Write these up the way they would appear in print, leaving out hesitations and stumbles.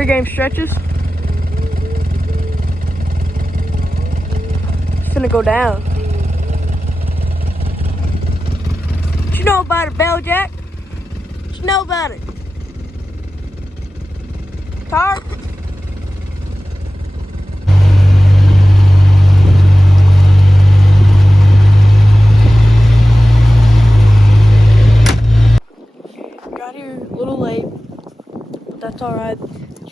Pre-game stretches. It's gonna go down. What you know about it, Belljack? What you know about it? Car? Got here a little late, but that's alright.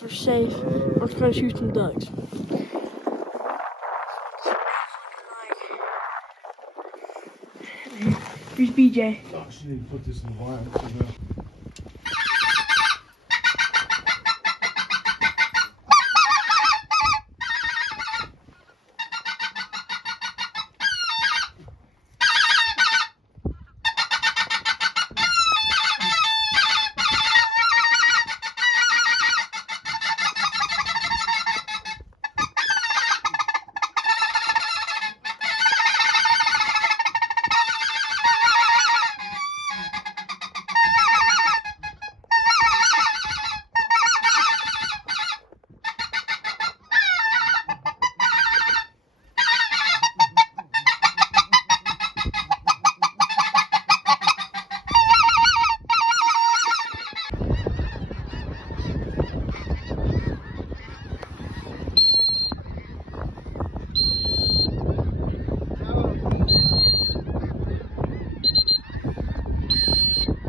We're safe. We're gonna shoot some ducks. Here's BJ. Oh, she need to put this in the wire.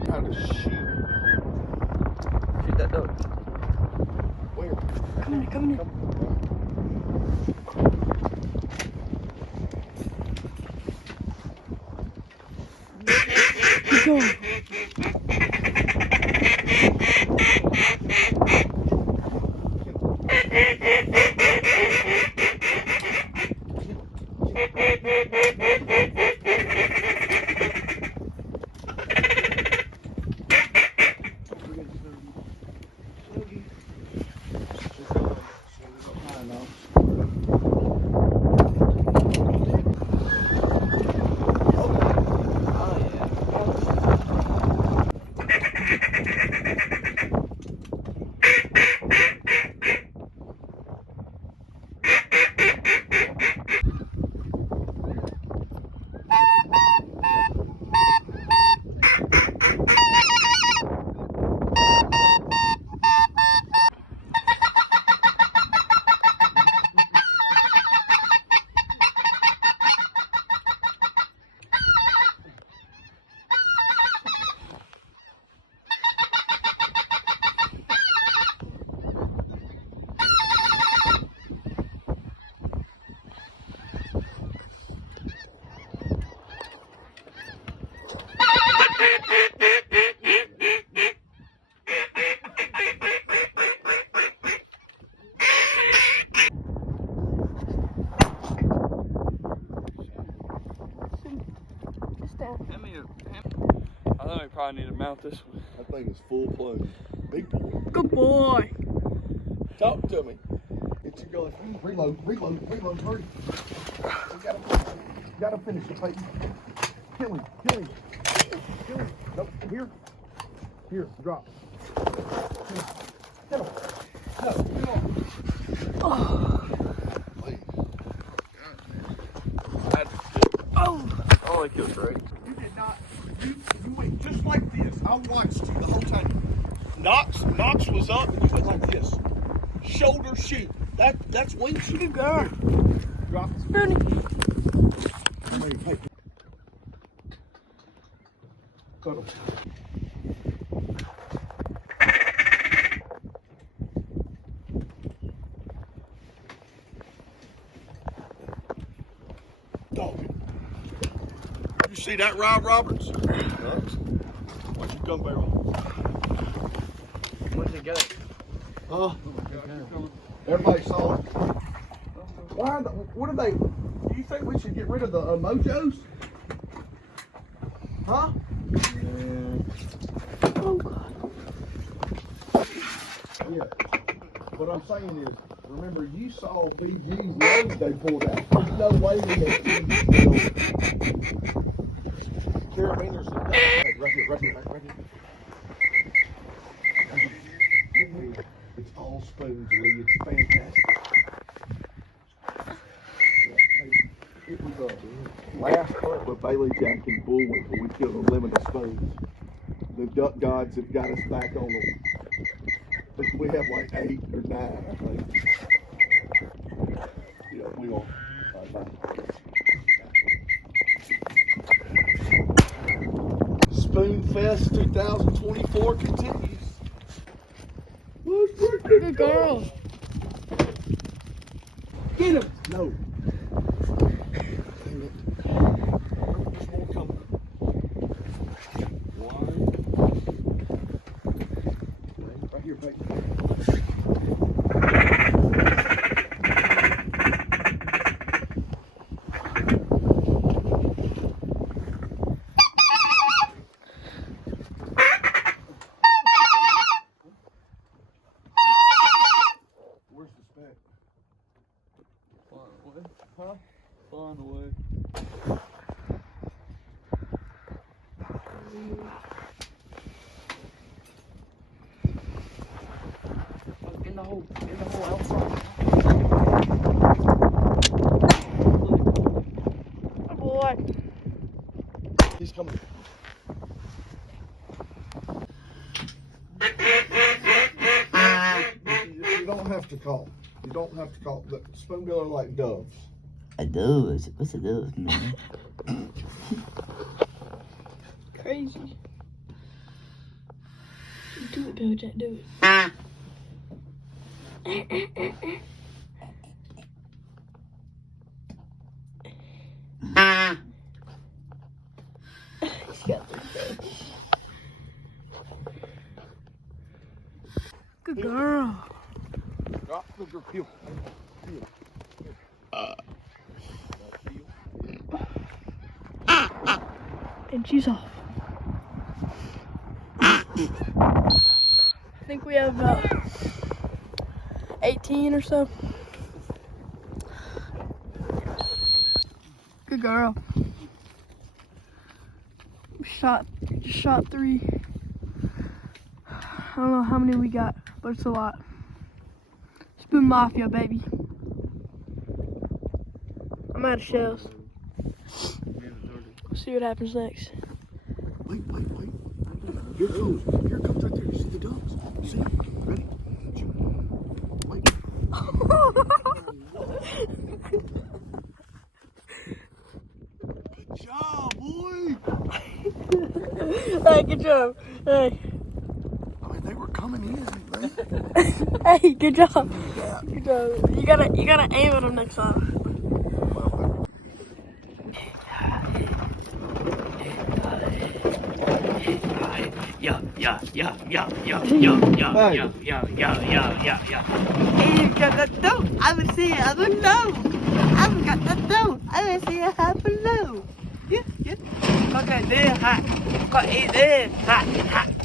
How to shoot. Shoot that duck. Where? Come here. Keep going. I think we probably need to mount this one. That thing is full plug. Big boy. Good boy. Talk to me. It's your gun. Reload, hurry. You gotta finish it, Peyton. Kill him. Nope, here, drop. Get him. No, come on. Please. Oh. Oh, it kills great. You did not. You went just like this. I watched you the whole time. Knox was up, and you went like this. Shoulder shoot. That's wing shoot. Good girl. Drop. Bernie. Come here, take it. Cut him. Dog it. You see that, Rob Roberts? Watch your gun barrel. Where'd you get it? Huh? Everybody saw it. What are they? Do you think we should get rid of the mojos? Huh? Oh God. Yeah. What I'm saying is, remember you saw BG's loads they pulled out. There's no way we had seen this carabiners and right here. It's all spoon. last hunt with Bailey Jack and Bullwinkle, we killed a limit of spoons. The duck gods have got us back on them. We have like 8 or 9, I think. Yeah, we are. Bye. Spoon Fest 2024 continues. Good girl. Get him! No. Dang it. There's more coming. One. Right here, baby. Where's the speck? Flying away. Huh? Flying away. In the hole outside. Oh boy. He's coming. You don't have to call. You don't have to call. The spoonbill are like doves. A dove? What's a dove, man? Crazy. Do it, Bill Jack, do it. He's got the fish. Good girl. Drop the peel. And she's off. I think we have about 18 or so. Good girl. Just shot 3. I don't know how many we got, but it's a lot. Spoon Mafia, baby. I'm out of shells. We'll see what happens next. Wait. Here it goes. Here it comes right there. You see the doves? See? Ready? Wait. Good job, boy. Hey, good job. Hey. I mean, they were coming in, man. Hey, good job. Good job. You gotta aim at them next time. Yeah. You've got the dough. I would say I don't know. I've got the dough. I would say I have to know. Yeah. Okay, there, hot. Got it there, hot,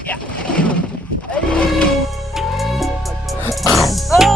yeah. Oh!